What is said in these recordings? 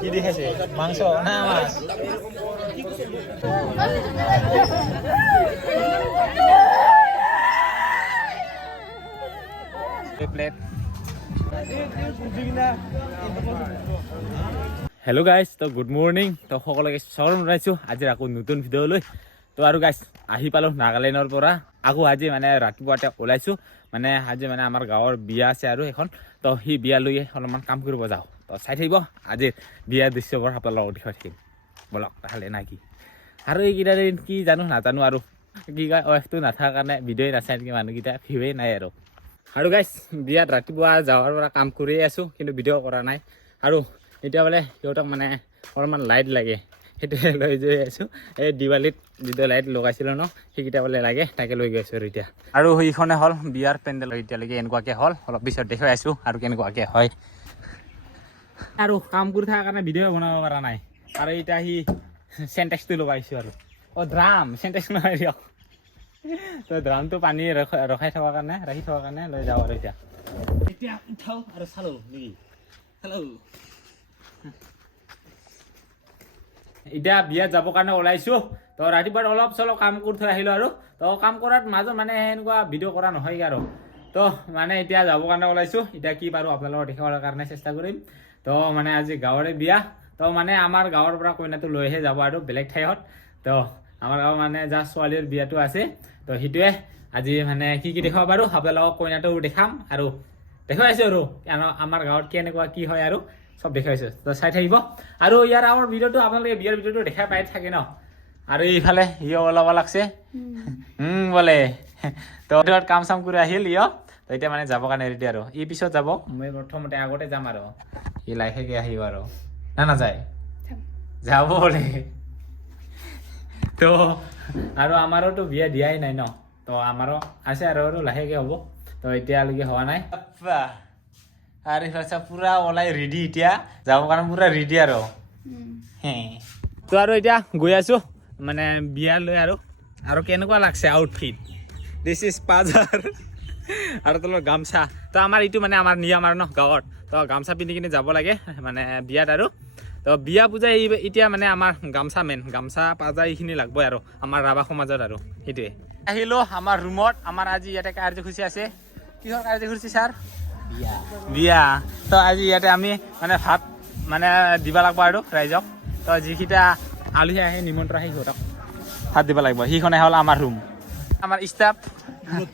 কি দেখাইছে মাংস না মাছ প্লেট হেল্ল' গাইজ তো গুড মৰ্ণিং তো সকলোকে স্বাগতম জনাইছোঁ আজিৰ আকৌ নতুন ভিডিঅ'লৈ তো আৰু গাইজ আহি পালোঁ নাগালেণ্ডৰ পৰা আকৌ আজি মানে ৰাতিপুৱাতে ওলাইছোঁ মানে আজি মানে আমাৰ গাঁৱৰ বিয়া আছে আৰু এখন তো সেই বিয়ালৈ অলপমান কাম কৰিব যাওঁ তো চাই থাকিব আজি বিয়াৰ দৃশ্যবোৰ আপোনালোকক দেখুৱাই থাকিম বলক তাহলে না কি আৰু এইকেইটা দিন কি জানো নাজানো আৰু কি কয় ৱাইফটো নাথাকাৰ কাৰণে ভিডিঅ'ই নাচাই নেকি মানুহকেইটা ভিউৱেই নাই আৰু গাইজ বিয়াত ৰাতিপুৱা যাৱাৰ পৰা কাম কৰিয়ে আছোঁ কিন্তু ভিডিঅ' কৰা নাই আৰু এতিয়া বোলে সিহঁতক মানে অলপমান লাইট লাগে সেইটোৱে লৈ গৈ আছোঁ এই দিৱালীত যিটো লাইট লগাইছিলোঁ ন সেইকেইটা বোলে লাগে তাকে লৈ গৈ আছোঁ আৰু এতিয়া আৰু সেইখনে হ'ল বিয়াৰ পেণ্ডেল এতিয়ালৈকে এনেকুৱাকৈ হ'ল অলপ পিছত দেখুৱাই আছোঁ আৰু কেনেকুৱাকৈ হয় আৰু কাম কৰি থকাৰ কাৰণে ভিডিঅ' বনাব পৰা নাই আৰু এতিয়া সি চেণ্টেক্সটো লগাইছোঁ আৰু ড্ৰাম চেণ্টেক্স নহয় দিয়ক তো ড্ৰামটো পানী ৰখাই থকাৰ কাৰণে ৰাখি থকাৰ কাৰণে লৈ যাওঁ আৰু এতিয়া উঠাওঁ আৰু চালোঁ নেকি হেল্ল' এতিয়া বিয়াত যাবৰ কাৰণে ওলাইছোঁ তো ৰাতিপুৱা অলপ চলপ কাম কৰি থৈ আহিলোঁ আৰু তো কাম কৰাত মাজত মানে এনেকুৱা ভিডিঅ' কৰা নহয় আৰু তো মানে এতিয়া যাবৰ কাৰণে ওলাইছোঁ এতিয়া কি পাৰোঁ আপোনালোকক দেখাবৰ কাৰণে চেষ্টা কৰিম তো মানে আজি গাঁৱৰে বিয়া তো মানে আমাৰ গাঁৱৰ পৰা কইনাটো লৈহে যাব আৰু বেলেগ ঠাইত তো আমাৰ গাঁৱৰ মানে যাৰ ছোৱালীৰ বিয়াটো আছে তো সেইটোৱে আজি মানে কি কি দেখাব পাৰোঁ আপোনালোকক কইনাটো দেখাম আৰু দেখুৱাইছোঁ আৰু আমাৰ গাঁৱত কেনেকুৱা কি হয় আৰু সব দেখাইছোঁ তো চাই থাকিব আৰু ইয়াৰ আমাৰ ভিডিঅ'টো আপোনালোকে বিয়াৰ ভিডিঅ'টো দেখাই পাই থাকে ন আৰু এইফালে ইও ওলাব লাগছে বোলে তো কাম চাম কৰি আহিল ইয় তো এতিয়া মানে যাবৰ কাৰণে ৰেডি আৰু ই পিছত যাব মই প্ৰথমতে আগতে যাম আৰু ই লাহেকৈ আহিব আৰু না নাযায় যাব বোলে তো আৰু আমাৰোতো বিয়া দিয়াই নাই ন তো আমাৰো আছে আৰু লাহেকৈ হ'ব তো এতিয়ালৈকে হোৱা নাই আৰু এইফালে পুৰা ওলাই ৰেডি এতিয়া যাবৰ কাৰণে পুৰা ৰেডি আৰু তো আৰু এতিয়া গৈ আছোঁ মানে বিয়ালৈ আৰু কেনেকুৱা লাগছে আউটফিট দিছ ইজ পাজাৰ আৰু তলৰ গামছা তো আমাৰ এইটো মানে আমাৰ নিয়ম আৰু ন গাঁৱত তো গামছা পিন্ধি কিনে যাব লাগে মানে বিয়াত আৰু তো বিয়া পূজা এতিয়া মানে আমাৰ গামছা মেইন গামছা পাজা এইখিনি লাগবই আৰু আমাৰ ৰাভা সমাজত আৰু সেইটোৱে আহিলোঁ আমাৰ ৰুমত আমাৰ আজি ইয়াতে কাৰ্যসূচী আছে কিহৰ কাৰ্যসূচী ছাৰ বিয়া তো আজি ইয়াতে আমি মানে ভাত মানে দিব লাগিব আৰু ৰাইজক তো যিকেইটা আলহী আহে নিমন্ত্ৰণ আহি সিহঁতক ভাত দিব লাগিব সেইখনে হ'ল আমাৰ ৰুম আমাৰ ষ্টাফ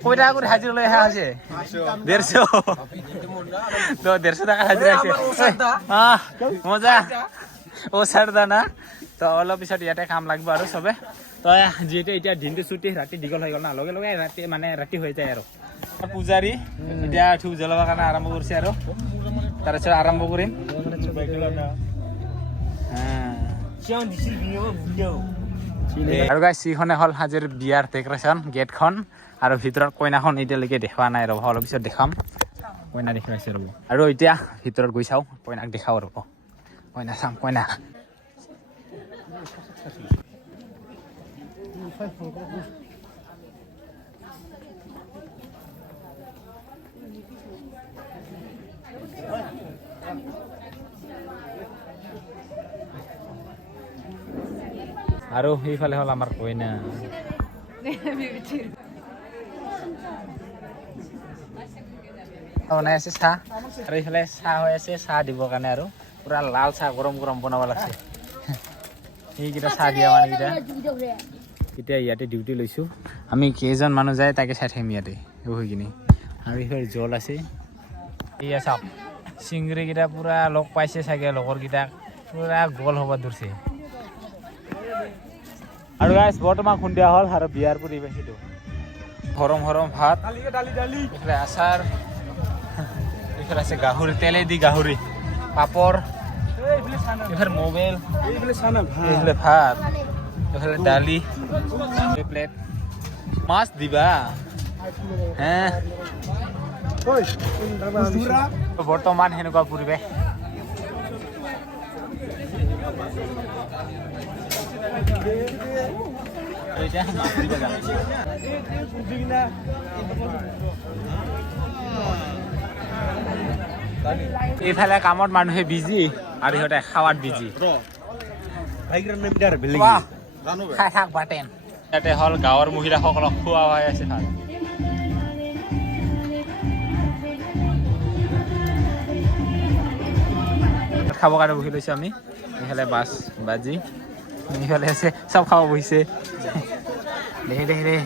কেইটা কৰি হাজিৰা লৈ অহা হৈছে 150 তো 150 টকা হাজিৰা হৈছে মজা ছাৰ দানা তো অলপ পিছত ইয়াতে কাম লাগিব আৰু চবে তো যিহেতু এতিয়া দিনটো ছুটি ৰাতি দীঘল হৈ গ'ল না লগে লগে ৰাতি হৈ যায় আৰু পূজাৰী এতিয়া ধূপ জ্বলাবৰ কাৰণে আৰম্ভ কৰিছে আৰু তাৰপিছত আৰম্ভ কৰিম আৰু গাইছ এইখনে হ'ল আজিৰ বিয়াৰ ডেকৰেশ্যন গেটখন আৰু ভিতৰত কইনাখন এতিয়ালৈকে দেখুওৱা নাই ৰ'ব অলপ পিছত দেখাম কইনা দেখুৱাইছে ৰ'ব আৰু এতিয়া ভিতৰত গৈ চাওঁ কইনাক দেখাওঁ ৰ'ব কইনা চাম কইনা আৰু সেইফালে হ'ল আমাৰ কইনা বনাই আছে চাহ আৰু এইফালে চাহ হৈ আছে চাহ দিবৰ কাৰণে আৰু পুৰা লাল চাহ গৰম গৰম বনাব লাগছে সেইকেইটা চাহ দিয়া মানুহকেইটা এতিয়া ইয়াতে ডিউটি লৈছোঁ আমি কেইজন মানুহ যায় তাকে চাই থাকিম ইয়াতে হৈ কিনে আৰু এইফালে জল আছে এয়া চাওক চিংৰিকেইটা পুৰা লগ পাইছে চাগে লগৰকেইটাক পুৰা গল হ'ব ধৰিছে আৰু গাইছ বৰ্তমান সন্ধিয়া হ'ল আৰু বিয়াৰ পৰিৱেশ এইটো গৰম গৰম ভাত এইফালে আচাৰ এইফালে আছে গাহৰি তেলেদি গাহৰি পাপৰ এইফালে মোবাইল এইফালে ভাত এইফালে দালি প্লেট মাছ দিবা হে বৰ্তমান সেনেকুৱা পৰিৱেশ এতিয়া মাছ দিব যাম এইফালে কামত মানুহে বিজি আৰু সিহঁতে খাৱাত বিজি খাই থাক বাটেন ইয়াতে হ'ল গাঁৱৰ মহিলাসকলক খোৱা হৈ আছে ভাল খাবৰ কাৰণে বহি লৈছোঁ আমি এইফালে বাছ বাজি এইফালে আছে চব খাব বহিছে দে দে দে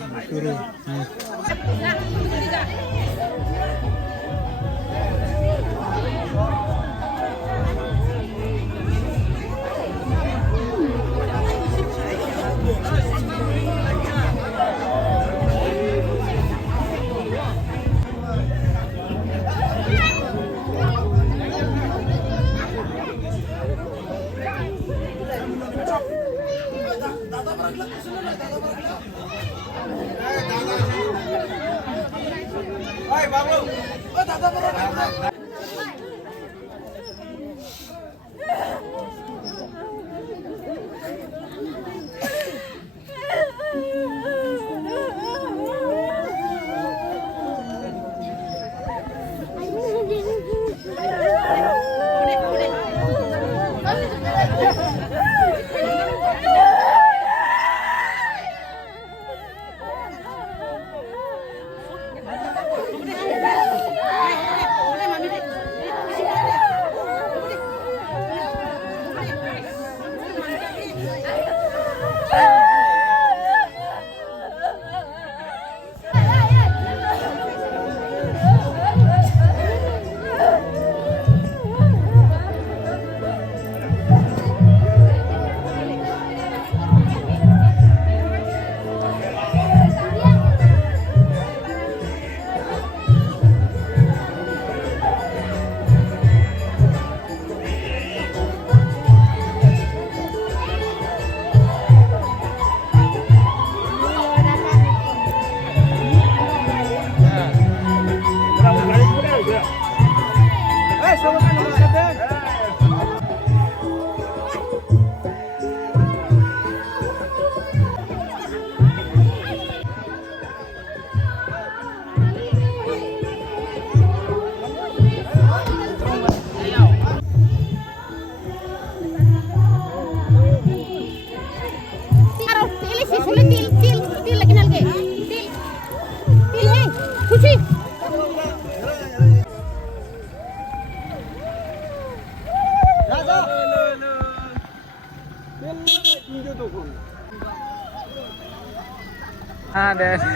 deh.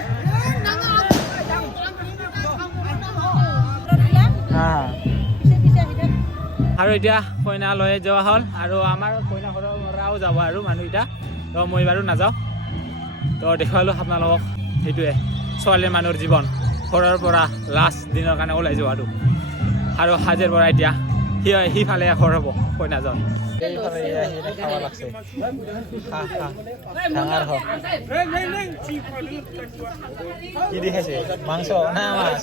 আৰু এতিয়া কইনা লৈ যোৱা হ'ল আৰু আমাৰ কইনা ঘৰৰ পৰাও যাব আৰু মানুহকেইটা তো মই বাৰু নাযাওঁ তো দেখুৱালোঁ আপোনালোকক সেইটোৱে ছোৱালী মানুহৰ জীৱন ঘৰৰ পৰা লাষ্ট দিনৰ কাৰণে ওলাই যোৱাটো আৰু হাজিৰ পৰা এতিয়া সিফালে ঘৰ হ'ব কইনাজন এইফালে খাব লাগছে ডাঙৰ হওক কি দেখাইছে মাংস না মাছ